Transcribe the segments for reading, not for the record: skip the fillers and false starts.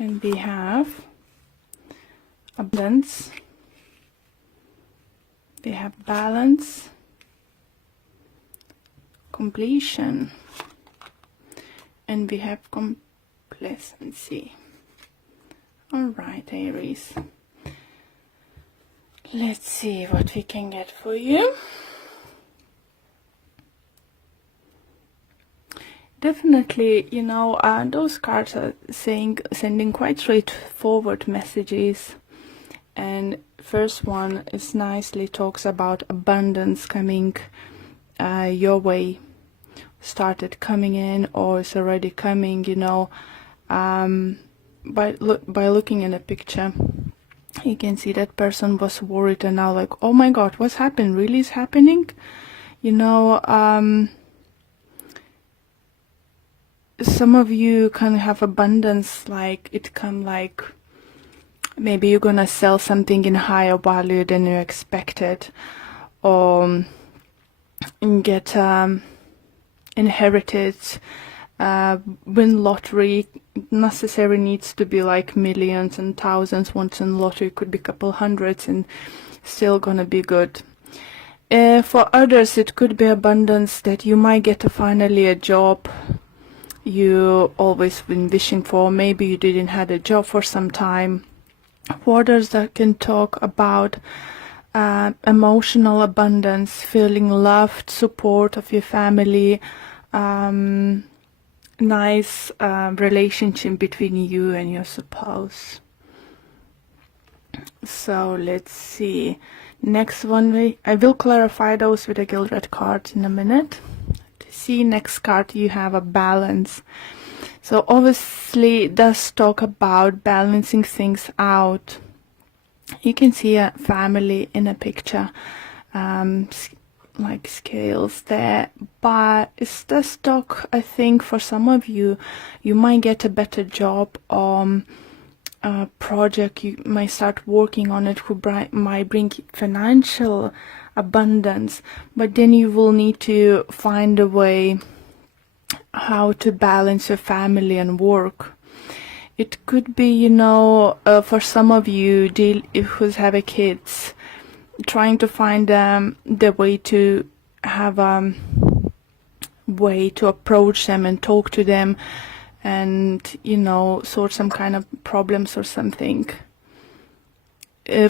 And we have abundance, we have balance, completion, and we have complacency. All right, Aries. Let's see what we can get for you. Definitely, you know, those cards are sending quite straightforward messages. And first one is nicely talks about abundance coming your way, started coming in or is already coming, you know. By looking in a picture, you can see that person was worried and now like, oh my god, what's happened? Really is happening? You know, some of you can have abundance, like it come like maybe you're gonna sell something in higher value than you expected, or get inherited, win lottery. Necessary needs to be like millions and thousands. Once in lottery could be a couple hundreds and still gonna be good. For others it could be abundance that you might get finally a job you always been wishing for. Maybe you didn't have a job for some time. For others that can talk about emotional abundance, feeling loved, support of your family, nice relationship between you and your spouse. So let's see. Next one, I will clarify those with the gilded cards in a minute. See, next card you have a balance. So obviously it does talk about balancing things out. You can see a family in a picture, like scales there, but it does talk, I think for some of you, you might get a better job or a project you might start working on it who might bring financial abundance, but then you will need to find a way how to balance your family and work. It could be, you know, for some of you who have kids, trying to find the way to have a way to approach them and talk to them and, you know, sort some kind of problems or something.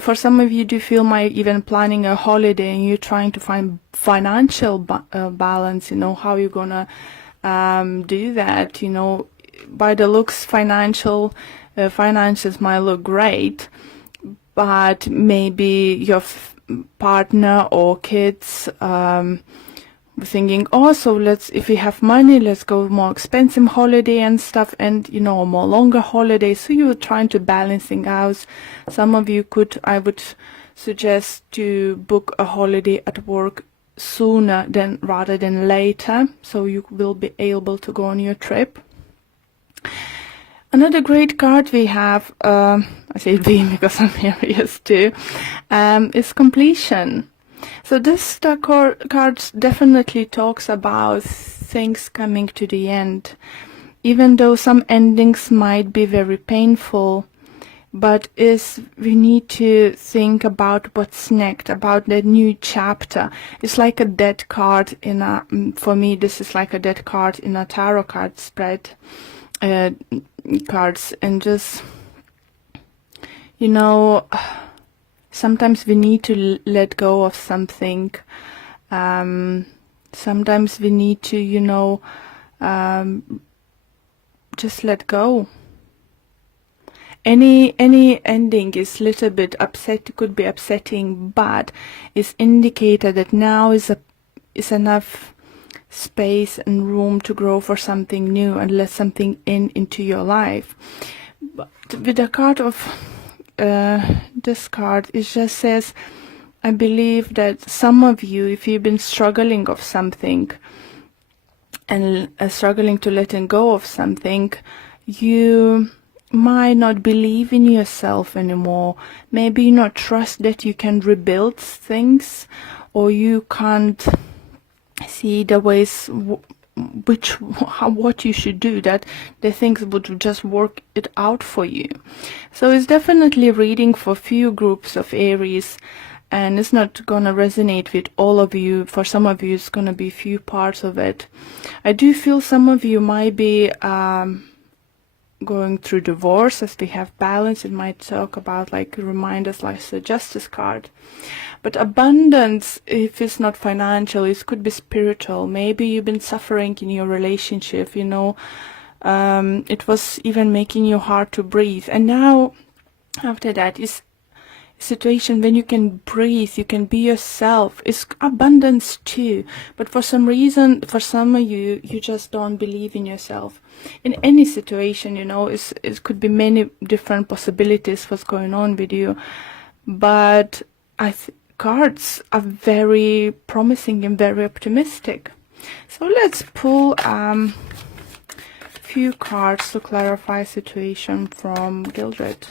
For some of you, do feel like even planning a holiday and you're trying to find financial balance, you know, how you're gonna do that, you know. By the looks, finances might look great, but maybe your partner or kids thinking, oh, so if we have money, let's go more expensive holiday and stuff, and, you know, a more longer holiday. So you're trying to balance things out. Some of you I would suggest to book a holiday at work sooner rather than later, so you will be able to go on your trip. Another great card we have, I say we because I'm Aries too, is completion. So this card definitely talks about things coming to the end, even though some endings might be very painful. But we need to think about what's next, about the new chapter. It's like a dead card for me, this is like a dead card in a tarot card spread, cards, and just, you know, sometimes we need to let go of something. Sometimes we need to, you know, just let go. Any ending is little bit could be upsetting, but it's indicated that now is enough space and room to grow for something new and let something into your life. But with the card of this card, it just says, I believe that some of you, if you've been struggling of something and struggling to letting go of something, you might not believe in yourself anymore. Maybe you not trust that you can rebuild things, or you can't see the ways what you should do, that the things would just work it out for you. So it's definitely reading for few groups of Aries, and it's not gonna resonate with all of you. For some of you, it's gonna be few parts of it. I do feel some of you might be going through divorce. As we have balance, it might talk about, like, remind us, like the Justice card. But abundance, if it's not financial, it could be spiritual. Maybe you've been suffering in your relationship, you know, it was even making you hard to breathe. And now, after that, is situation when you can breathe, you can be yourself. It's abundance too. But for some reason, for some of you, you just don't believe in yourself. In any situation, you know, it could be many different possibilities what's going on with you. But cards are very promising and very optimistic. So let's pull few cards to clarify situation from Gildred.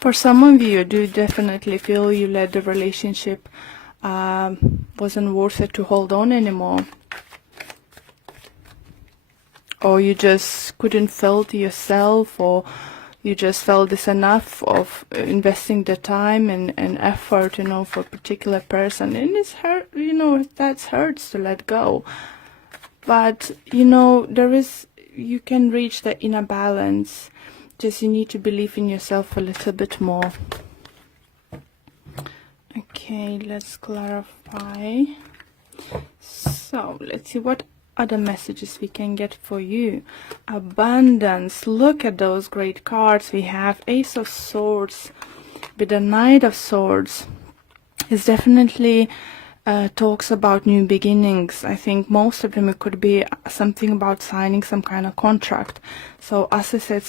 For some of you, I do definitely feel you let the relationship wasn't worth it to hold on anymore. Or you just couldn't feel to yourself, or you just felt it's enough of investing the time and effort, you know, for a particular person. And it's hurt, you know, that hurts to let go. But, you know, you can reach the inner balance. Just you need to believe in yourself a little bit more. Okay, let's clarify. So let's see what other messages we can get for you. Abundance. Look at those great cards. We have Ace of Swords with the Knight of Swords. It's definitely talks about new beginnings. I think most of them, it could be something about signing some kind of contract. So as I said,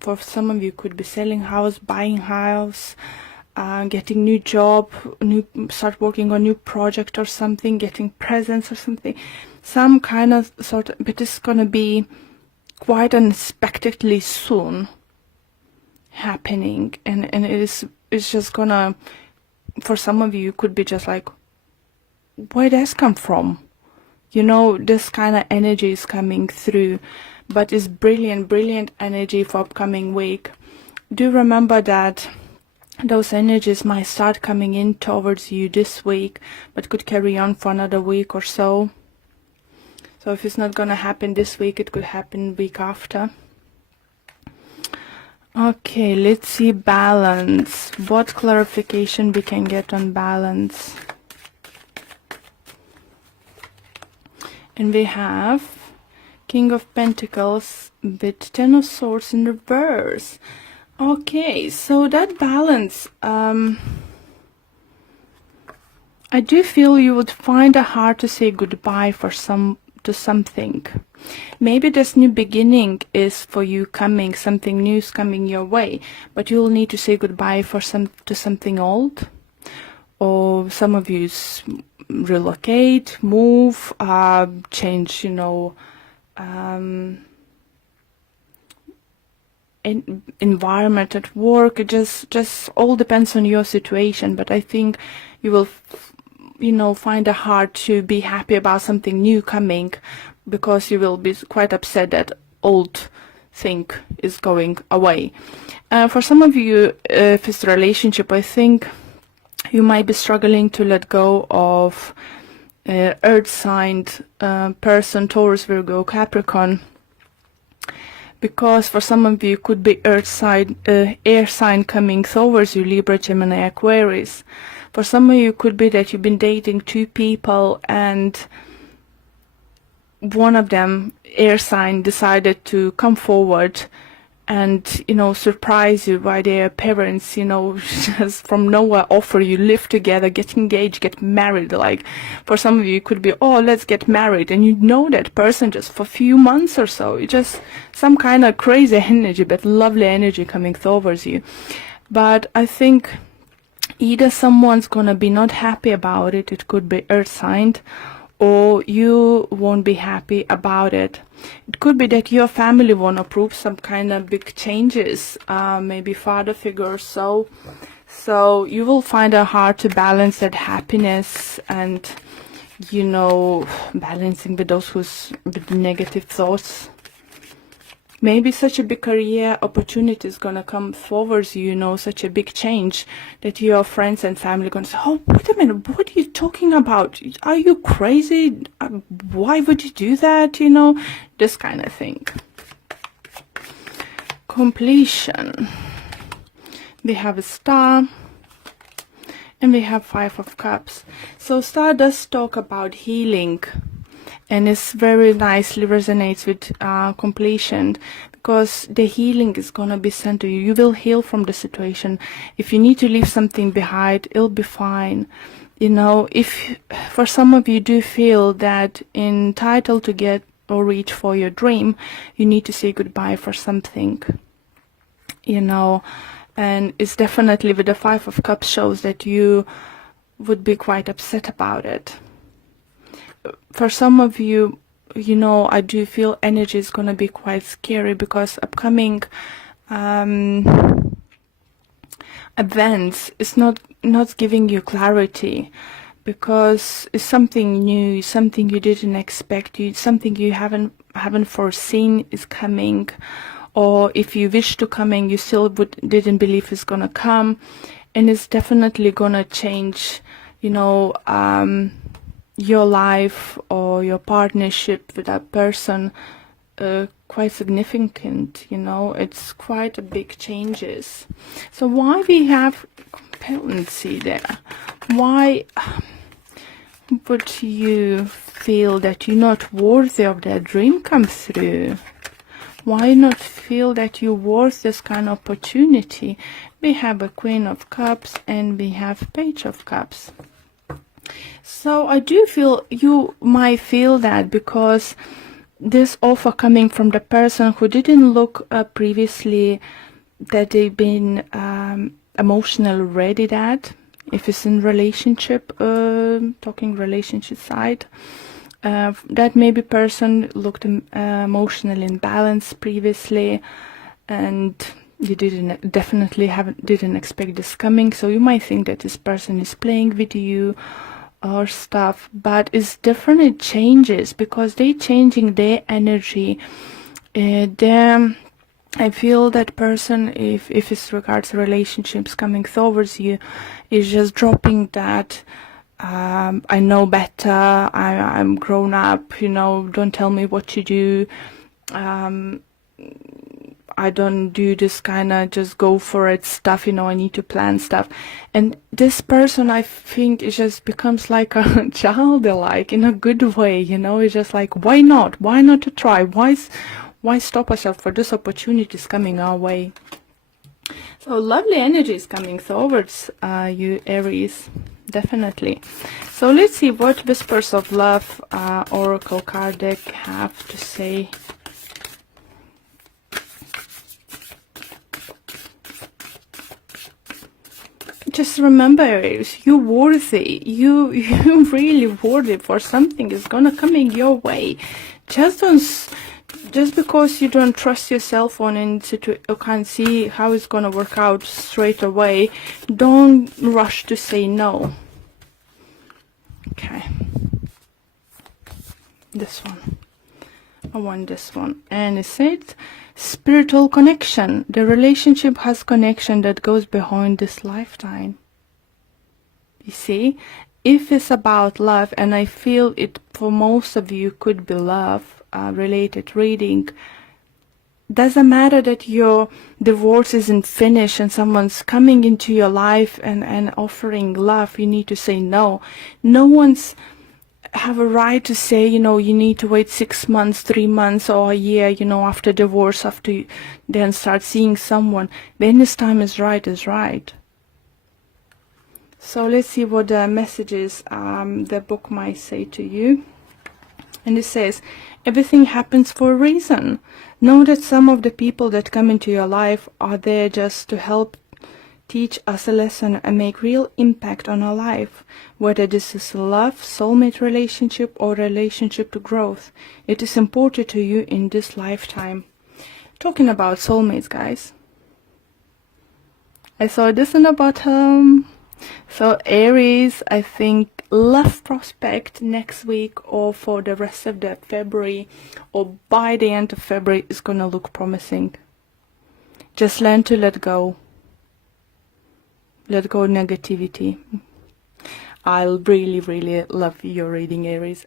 for some of you could be selling house, buying house, getting new job, start working on new project or something, getting presents or something, some kind of sort of, but it's gonna be quite unexpectedly soon happening, and it's just gonna, for some of you, could be just like, where does come from? You know, this kind of energy is coming through, but it's brilliant energy for upcoming week. Do remember that those energies might start coming in towards you this week, but could carry on for another week or so. So if it's not gonna happen this week, it could happen week after. Okay, let's see balance. What clarification we can get on balance? And we have King of Pentacles with Ten of Swords in reverse. Okay, so that balance, I do feel you would find it hard to say goodbye to something. Maybe this new beginning is for you coming, something new is coming your way, but you'll need to say goodbye to something old. Or some of you relocate, move, change, you know, environment at work. It just all depends on your situation. But I think you will, you know, find it hard to be happy about something new coming, because you will be quite upset that old thing is going away. For some of you, if it's a relationship, I think you might be struggling to let go of earth sign person, Taurus, Virgo, Capricorn, because for some of you could be earth sign, air sign coming towards you, Libra, Gemini, Aquarius. For some of you could be that you've been dating two people and one of them, air sign, decided to come forward and, you know, surprise you by their parents, you know, just from nowhere offer you live together, get engaged, get married. Like for some of you it could be, oh, let's get married, and you know that person just for a few months or so. It's just some kind of crazy energy, but lovely energy coming towards you. But I think either someone's gonna be not happy about it, it could be earth signed, or you won't be happy about it. It could be that your family won't approve some kind of big changes, maybe father figure or so. So you will find it hard to balance that happiness and, you know, balancing with those with negative thoughts. Maybe such a big career opportunity is gonna come forward, you know, such a big change that your friends and family gonna say, oh, wait a minute, what are you talking about? Are you crazy? Why would you do that? You know, this kind of thing. Completion. We have a star. And we have 5 of Cups. So star does talk about healing. And it's very nicely resonates with completion, because the healing is gonna be sent to you. You will heal from the situation. If you need to leave something behind, it'll be fine. You know, if for some of you do feel that entitled to get or reach for your dream, you need to say goodbye for something. You know, and it's definitely with the 5 of Cups shows that you would be quite upset about it. For some of you, you know, I do feel energy is going to be quite scary, because upcoming events is not giving you clarity, because it's something new, something you didn't expect, something you haven't foreseen is coming, or if you wish to coming, you still didn't believe it's going to come, and it's definitely going to change, you know, your life or your partnership with that person quite significant. You know, it's quite a big changes. So why we have competency there? Why would you feel that you're not worthy of that dream come through? Why not feel that you're worth this kind of opportunity? We have a Queen of Cups and we have Page of Cups. So I do feel you might feel that, because this offer coming from the person who didn't look previously that they've been emotionally ready, that if it's in relationship, talking relationship side, that maybe person looked emotionally imbalanced previously, and you didn't expect this coming. So you might think that this person is playing with you or stuff, but it's different. It changes because they changing their energy. I feel that person, if it's regards to relationships coming towards you, is just dropping that I know better, I'm grown up, you know, don't tell me what to do, I don't do this kind of just go for it stuff, you know, I need to plan stuff. And this person, I think, it just becomes like a childlike in a good way, you know. It's just like, why not to try, why stop ourselves for this opportunities coming our way. So lovely energy is coming towards you, Aries, definitely. So let's see what Whispers of Love Oracle card deck have to say. Just remember, Aries, you're worthy. You really worthy for something is gonna come in your way. Just because you don't trust yourself on you can't see how it's gonna work out straight away, don't rush to say no. Okay. This one. I want this one. And it said spiritual connection. The relationship has connection that goes beyond this lifetime. You see, if it's about love, and I feel it for most of you could be love related reading, doesn't matter that your divorce isn't finished and someone's coming into your life and offering love, you need to say no. No one's have a right to say, you know, you need to wait 6 months, 3 months, or a year, you know, after divorce, after you then start seeing someone. When this time is right, is right. So let's see what the messages the book might say to you. And it says, everything happens for a reason. Know that some of the people that come into your life are there just to help teach us a lesson and make real impact on our life, whether this is a love, soulmate relationship, or relationship to growth. It is important to you in this lifetime. Talking about soulmates, guys, I saw this in the bottom. So Aries, I think love prospect next week or for the rest of the February or by the end of February is gonna look promising. Just learn to let go. Let go of negativity. I'll really, really love your reading, Aries.